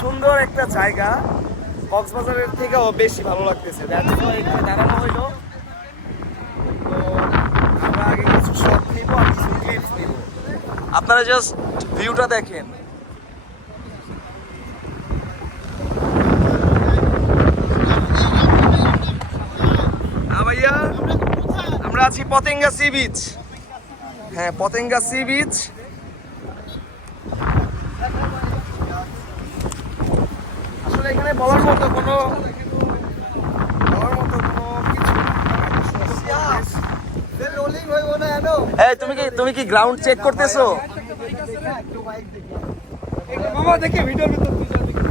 সুন্দর একটা জায়গা কক্সবাজারের থেকেও বেশি ভালো লাগতেছে। এখানে দাঁড়ানো হইল। আমরা আগে কিছু শট নিব, আর কিছু ক্লিপস নিব। আপনারা জাস্ট ভিউটা দেখেন। আমরা আছি পতেঙ্গা সি বিচ হ্যাঁ পতেঙ্গা সি বিচ এখানে বলার মতো কোনো বলার মতো কোনো কিছু এই তুমি কি তুমি কি গ্রাউন্ড চেক করতেছো? বাবা দেখে ভিডিওর ভিতর তুই যা দেখি।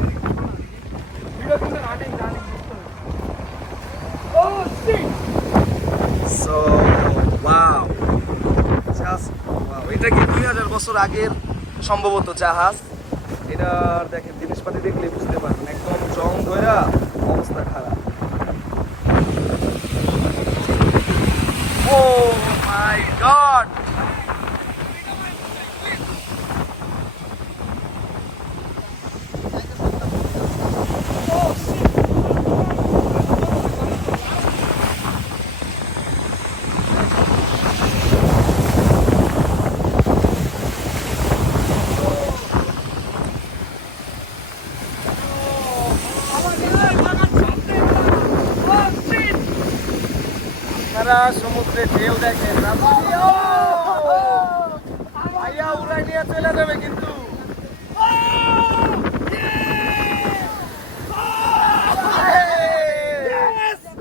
ভিডিও কিন্তু রানিং রানিং ও sheet so wow just wow এটা কি দুই হাজার বছর আগের সম্ভবত জাহাজ? এটার দেখেন জিনিসপাতি দেখলে বুঝতে পারবেন একদম আপনারা সমুদ্রে ঢেউ দেখেন ভাইয়া উড়াই নিয়ে চলে যাবে কিন্তু।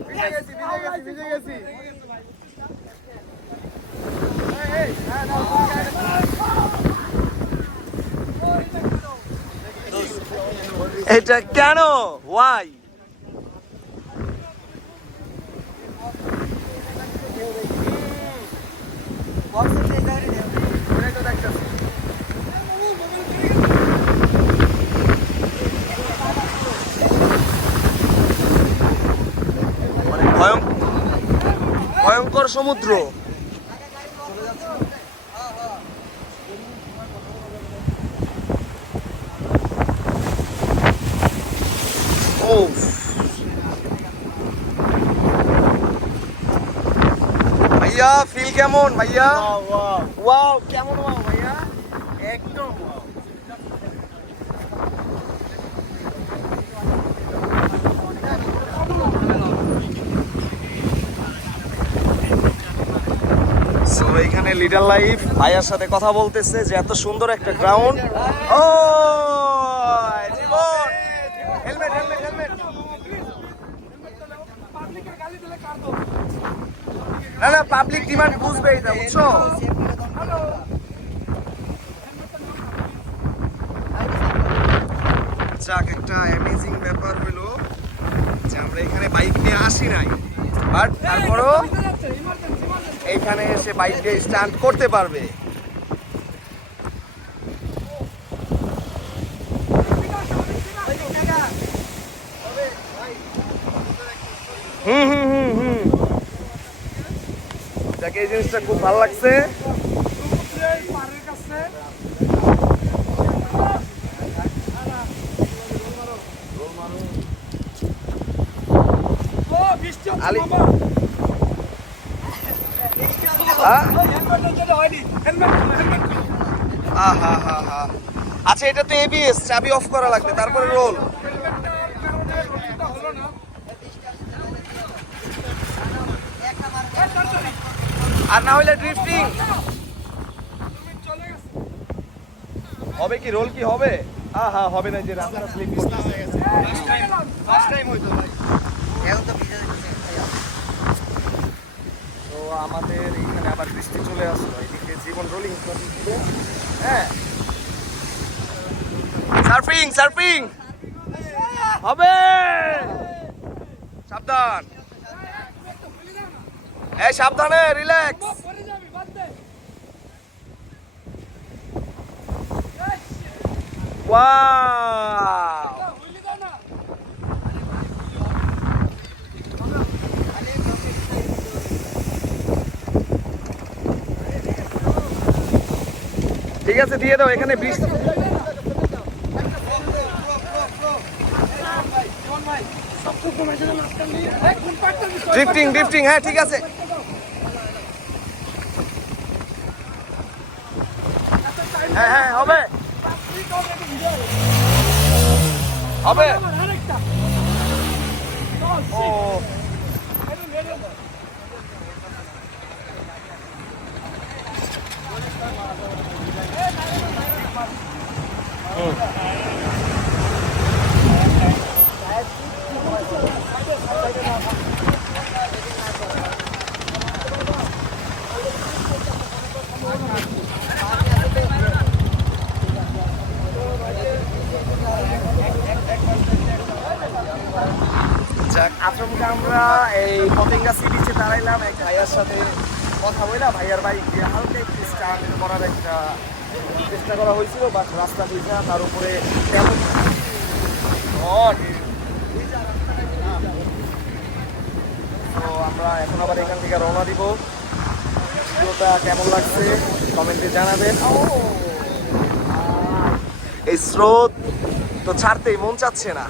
ভিজে গেছি ভিজে গেছি ভিজে গেছি এই, এই, হ্যাঁ, নাও, তুমি গাড়ি- এটা কেন ওয়াই ওটাই তো দেখতেছি। মানে ভয়ং- ভয়ঙ্কর সমুদ্র। ও ভাইয়া ফিল কেমন ভাইয়া? ওয়াও কেমন ওয়াও ভাইয়া? একদম। এখানে লিডার লাইফ ভাইয়ার সাথে কথা বলতেছে যে এত সুন্দর একটা গ্রাউন্ড ও জীবন! হেলমেট হেলমেট হেলমেট না না পাবলিক ডিমান্ড বুঝবে এটা বুঝছ? যাক, একটা অ্যামেজিং ব্যাপার হলো যে আমরা এখানে বাইক নিয়ে আসি নাই বাট তারপরও এইখানে এসে বাইক দিয়ে স্ট্যান্ড করতে পারবে। হুম হুম। এই জিনিসটা খুব ভালো লাগছে। আচ্ছা এটা তো এবিএস চাবি অফ করা লাগবে, তারপরে রোল হেলমেটটার কারণে রোলটা হলো না আর না হলে ড্রিফটিং তুমি চলে গেছে হবে কি রোল কি হবে? আহা হবে না যে রাস্তা স্লিপ করতেছে। ফার্স্ট টাইম হইতো ভাই। তো আমাদের এখানে আবার বৃষ্টি চলে আসলো। এদিকে জীবন রোলিং হ্যাঁ। Surfing surfing. হবে। সাবধান। এই সাবধানে রিল্যাক্স ঠিক আছে দিয়ে দাও এখানে বৃষ্টি ড্রিফটিং ড্রিফটিং হ্যাঁ ঠিক আছে হ্যাঁ হ্যাঁ হবে। হবে। ও যাক আচমকা আমরা এই পতেঙ্গা সি বিচে দাঁড়াইলাম, এক ভাইয়ার সাথে কথা বললাম ভাইয়ার বাইক দিয়ে হালকা একটু স্টার্ট করার একটা চেষ্টা করা হয়েছিল বাট রাস্তা বুঝা তার উপরে তো আমরা এখন আবার এখান থেকে রওনা দিব। ভিডিওটা কেমন লাগছে কমেন্টে জানাবেন। এই স্রোত তো ছাড়তেই মন চাচ্ছে না।